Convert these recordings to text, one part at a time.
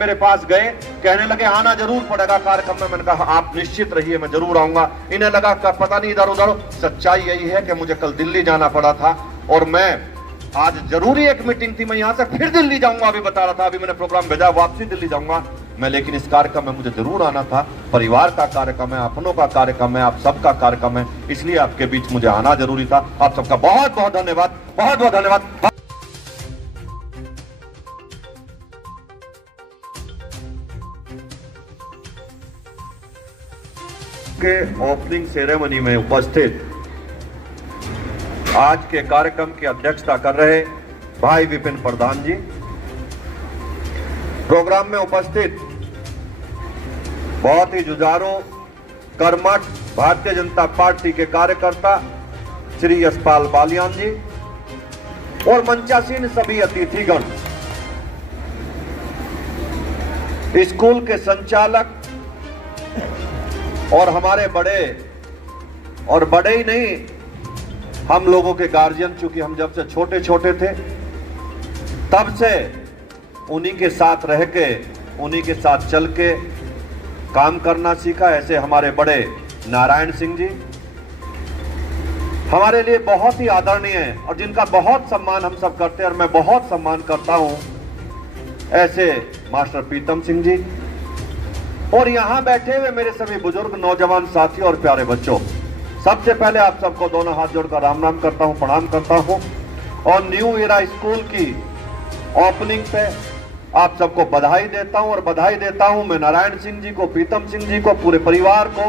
मेरे पास गए, कहने लगे आना जरूर पड़ेगा कार्यक्रम में। मैंने कहा आप निश्चित रहिए, मैं जरूर आऊंगा। इन्हें लगा कि पता नहीं इधर उधर। सच्चाई यही है कि मुझे कल दिल्ली जाना पड़ा था और मैं आज जरूरी एक मीटिंग थी, मैं यहां से फिर दिल्ली जाऊंगा। अभी बता रहा था, अभी मैंने प्रोग्राम भेजा, वापसी दिल्ली जाऊंगा मैं, लेकिन इस कार्यक्रम में मुझे जरूर आना था। परिवार का कार्यक्रम है, अपनों का कार्यक्रम है, आप सबका कार्यक्रम है, इसलिए आपके बीच मुझे आना जरूरी था। आप सबका बहुत बहुत धन्यवाद, बहुत बहुत धन्यवाद। के ओपनिंग सेरेमनी में उपस्थित आज के कार्यक्रम की अध्यक्षता कर रहे भाई विपिन प्रधान जी, प्रोग्राम में उपस्थित बहुत ही जुझारू कर्मठ भारतीय जनता पार्टी के कार्यकर्ता श्री यशपाल बालियान जी और मंचासीन सभी अतिथिगण, स्कूल के संचालक और हमारे बड़े, और बड़े ही नहीं, हम लोगों के गार्जियन, चूंकि हम जब से छोटे छोटे थे तब से उन्हीं के साथ रह के, उन्हीं के साथ चल के काम करना सीखा। ऐसे हमारे बड़े नारायण सिंह जी हमारे लिए बहुत ही आदरणीय हैं और जिनका बहुत सम्मान हम सब करते हैं और मैं बहुत सम्मान करता हूं। ऐसे मास्टर प्रीतम सिंह जी और यहां बैठे हुए मेरे सभी बुजुर्ग, नौजवान साथी और प्यारे बच्चों, सबसे पहले आप सबको दोनों हाथ जोड़कर राम नाम करता हूं, प्रणाम करता हूं। और न्यू एरा स्कूल की ओपनिंग पे आप सबको बधाई देता हूं और बधाई देता हूं मैं नारायण सिंह जी को, प्रीतम सिंह जी को, पूरे परिवार को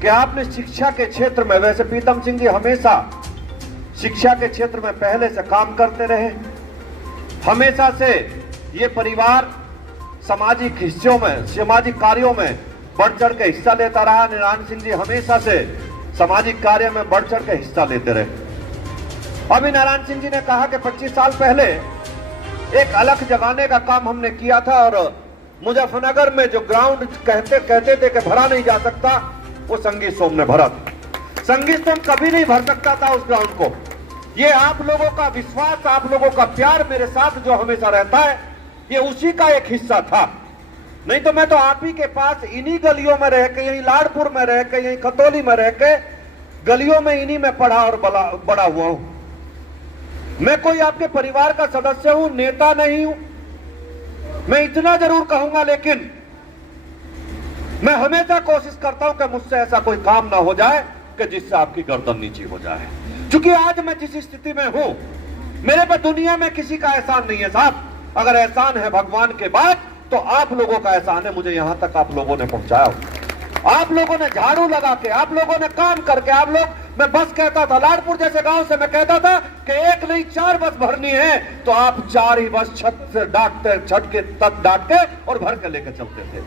कि आपने शिक्षा के क्षेत्र में, वैसे प्रीतम सिंह जी हमेशा शिक्षा के क्षेत्र में पहले से काम करते रहे, हमेशा से ये परिवार सामाजिक हिस्सों में, सामाजिक कार्यों में बढ़ चढ़ के हिस्सा लेता रहा। नारायण सिंह जी हमेशा से सामाजिक कार्य में बढ़ चढ़ के हिस्सा लेते रहे। अभी नारायण सिंह जी ने कहा कि 25 साल पहले एक अलख जगाने का काम हमने किया था और मुजफ्फरनगर में जो ग्राउंड कहते थे कि भरा नहीं जा सकता, वो संगीत सोम ने भरा था। संगीत सोम कभी नहीं भर सकता था उस ग्राउंड को। ये आप लोगों का विश्वास, आप लोगों का प्यार मेरे साथ जो हमेशा रहता है, ये उसी का एक हिस्सा था। नहीं तो मैं तो आप ही के पास इन्हीं गलियों में रह के, यहीं लाडपुर में रह के, यहीं खतौली में रह के, गलियों में इन्हीं में पढ़ा और बड़ा हुआ हूं। मैं कोई आपके परिवार का सदस्य हूं, नेता नहीं हूं, मैं इतना जरूर कहूंगा, लेकिन मैं हमेशा कोशिश करता हूं कि मुझसे ऐसा कोई काम ना हो जाए कि जिससे आपकी गर्दन नीची हो जाए। क्योंकि आज मैं जिस स्थिति में हूं, मेरे पे दुनिया में किसी का एहसान नहीं है साहब। अगर एहसान है भगवान के बाद तो आप लोगों का एहसान है, मुझे यहां तक आप लोगों ने पहुंचाया। आप लोगों ने झाड़ू लगा के, आप लोगों ने काम करके, आप लोग, मैं बस कहता था, लाडपुर जैसे गांव से मैं कहता था कि एक नहीं 4 बस भरनी है, तो आप 4 ही बस छत से डांटते, छत के तक डांट के और भर के लेकर चलते थे।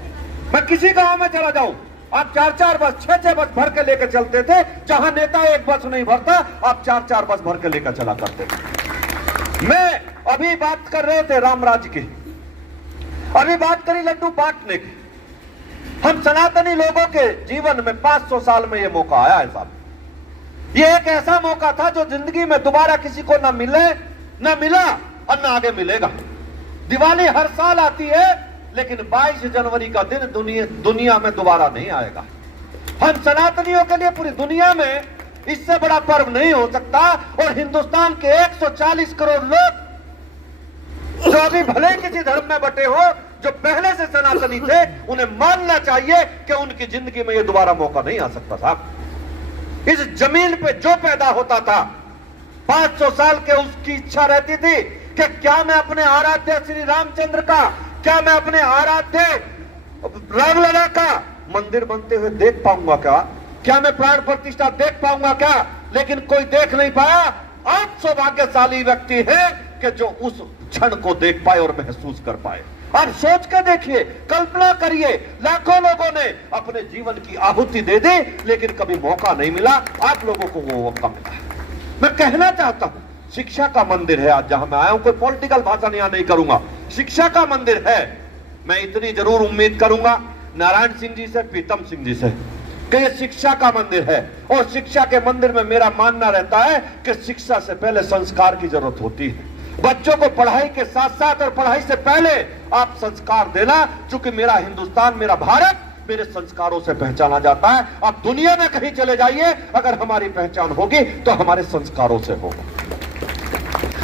मैं किसी गांव में चला जाऊं, आप 4-4 बस, 6-6 बस भर के लेकर चलते थे। जहां नेता एक बस नहीं भरता, आप 4-4 बस भर के लेकर चला करते थे। मैं अभी बात कर रहे थे रामराज की, अभी बात करी लड्डू बांटने की। हम सनातनी लोगों के जीवन में 500 साल में यह मौका आया है साहब। यह एक ऐसा मौका था जो जिंदगी में दोबारा किसी को ना मिले, ना मिला और ना आगे मिलेगा। दिवाली हर साल आती है, लेकिन 22 जनवरी का दिन दुनिया में दोबारा नहीं आएगा। हम सनातनियों के लिए पूरी दुनिया में इससे बड़ा पर्व नहीं हो सकता। और हिंदुस्तान के 140 करोड़ लोग जो अभी भले किसी धर्म में बटे हो, जो पहले से सनातनी थे, उन्हें मानना चाहिए कि उनकी जिंदगी में यह दोबारा मौका नहीं आ सकता साहब। इस जमीन पे जो पैदा होता था, 500 साल के उसकी इच्छा रहती थी कि क्या मैं अपने आराध्य श्री रामचंद्र का, क्या मैं अपने आराध्य रामलला का मंदिर बनते हुए देख पाऊंगा क्या मैं प्राण प्रतिष्ठा देख पाऊंगा क्या? लेकिन कोई देख नहीं पाया। आप सौभाग्यशाली व्यक्ति हैं कि जो उस क्षण को देख पाए और महसूस कर पाए। आप सोच के देखिए, कल्पना करिए, लाखों लोगों ने अपने जीवन की आहुति दे दी, लेकिन कभी मौका नहीं मिला। आप लोगों को वो मौका मिला। मैं कहना चाहता हूं, शिक्षा का मंदिर है आज जहां मैं आया हूं। कोई पॉलिटिकल भाषण यहां नहीं करूंगा, शिक्षा का मंदिर है। मैं इतनी जरूर उम्मीद करूंगा नारायण सिंह जी से, प्रीतम सिंह जी से, कि ये शिक्षा का मंदिर है। और शिक्षा के मंदिर में मेरा मानना रहता है कि शिक्षा से पहले संस्कार की जरूरत होती है। बच्चों को पढ़ाई के साथ साथ और पढ़ाई से पहले आप संस्कार देना, क्योंकि मेरा हिंदुस्तान, मेरा भारत मेरे संस्कारों से पहचाना जाता है। आप दुनिया में कहीं चले जाइए, अगर हमारी पहचान होगी तो हमारे संस्कारों से होगा।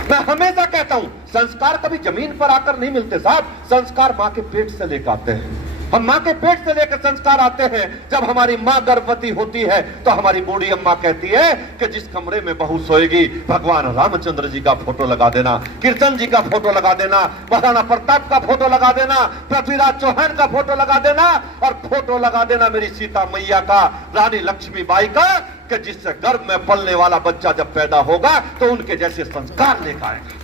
मैं हमेशा कहता हूं, संस्कार कभी जमीन पर आकर नहीं मिलते साहब, संस्कार मां के पेट से लेकर आते हैं। हम मां के पेट से लेकर संस्कार आते हैं। जब हमारी मां गर्भवती होती है तो हमारी बूढ़ी अम्मा कहती है कि जिस कमरे में बहू सोएगी, भगवान रामचंद्र जी का फोटो लगा देना, कृष्ण जी का फोटो लगा देना, महाराणा प्रताप का फोटो लगा देना, पृथ्वीराज चौहान का फोटो लगा देना, और फोटो लगा देना मेरी सीता मैया का, रानी लक्ष्मीबाई का, कि जिससे गर्भ में पलने वाला बच्चा जब पैदा होगा तो उनके जैसे संस्कार लेकर आएगा।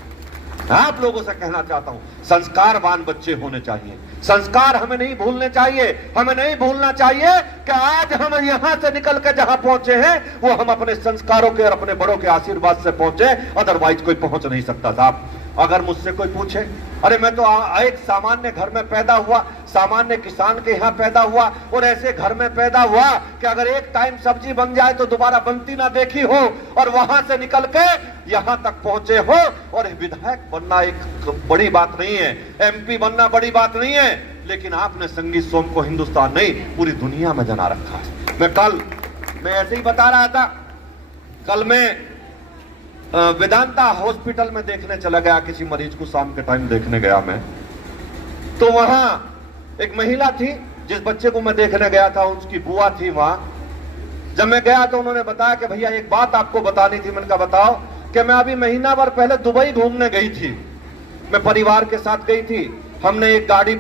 आप लोगों से कहना चाहता हूं, संस्कारवान बच्चे होने चाहिए। संस्कार हमें नहीं भूलने चाहिए। हमें नहीं भूलना चाहिए कि आज हम यहां से निकल के जहां पहुंचे हैं वो हम अपने संस्कारों के और अपने बड़ों के आशीर्वाद से पहुंचे, अदरवाइज कोई पहुंच नहीं सकता साहब। अगर मुझसे कोई पूछे, अरे मैं तो एक सामान्य घर में पैदा हुआ, सामान्य किसान के यहाँ पैदा हुआ, और ऐसे घर में पैदा हुआ कि अगर एक टाइम सब्जी बन जाए तो दोबारा बनती ना देखी हो, और वहां से निकल के यहां तक पहुंचे हो, और विधायक बनना एक बड़ी बात नहीं है, एमपी बनना बड़ी बात नहीं है, लेकिन आपने संगीत सोम को हिंदुस्तान नहीं पूरी दुनिया में जना रखा है। मैं ऐसे ही बता रहा था, कल मैं वेदांता हॉस्पिटल में देखने चला गया, किसी मरीज को शाम के टाइम देखने गया मैं, तो वहां एक महिला थी, जिस बच्चे को मैं देखने गया था उसकी बुआ थी वहां। जब मैं गया तो उन्होंने बताया कि भैया एक बात आपको बतानी थी। मैंने कहा बताओ। कि मैं अभी महीना भर पहले दुबई घूमने गई थी, मैं परिवार के साथ गई थी। हमने एक गाड़ी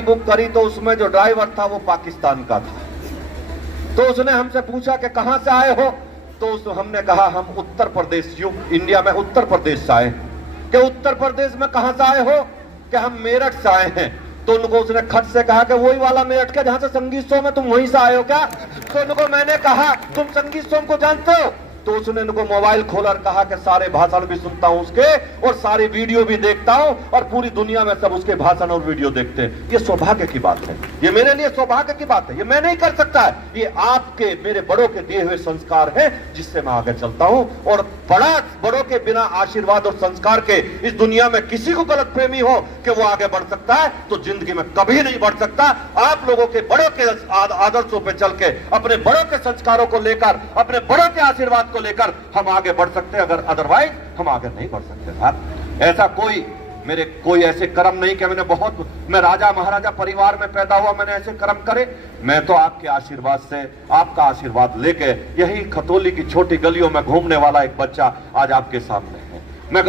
बुक करी तो उसमें जो ड्राइवर था वो पाकिस्तान का था। तो उसने हमसे पूछा कि कहां से आए हो, तो हमने कहा हम उत्तर प्रदेश, इंडिया में उत्तर प्रदेश से आए। कि उत्तर प्रदेश में कहां से आए हो? कि हम मेरठ से आए हैं। तो उनको उसने खट से कहा कि वही वाला मेरठ का जहां से संगीत सोम है, तुम वहीं से आए हो क्या? तो उनको मैंने कहा तुम संगीत सोम को जानते हो? तो उसने उनको मोबाइल खोला और कहा कि सारे भाषण भी सुनता हूं उसके, और सारी वीडियो भी देखता हूं, और पूरी दुनिया में सब उसके भाषण और वीडियो देखते हैं। ये सौभाग्य की बात है, ये मेरे लिए सौभाग्य की बात है। ये मैं नहीं कर सकता है, ये आपके मेरे बड़ों के दिए हुए संस्कार हैं जिससे मैं आगे चलता हूं। और बड़ों के बिना आशीर्वाद और संस्कार के इस दुनिया में किसी को गलत प्रेमी हो कि वो आगे बढ़ सकता है तो जिंदगी में कभी नहीं बढ़ सकता। आप लोगों के बड़ों के आदर्शों पर चल के, अपने बड़ों के संस्कारों को लेकर, अपने बड़ों के आशीर्वाद को लेकर हम आगे बढ़ सकते हैं, अगर अदरवाइज हम आगे नहीं बढ़ सकते साहब। ऐसा कोई ऐसे कर्म नहीं कि मैं राजा महाराजा परिवार में पैदा हुआ, मैंने ऐसे कर्म करे। मैं तो आपके आशीर्वाद से, आपका आशीर्वाद लेके यही खतौली की छोटी गलियों में घूमने वाला एक बच्चा आज आपके सामने है। मैं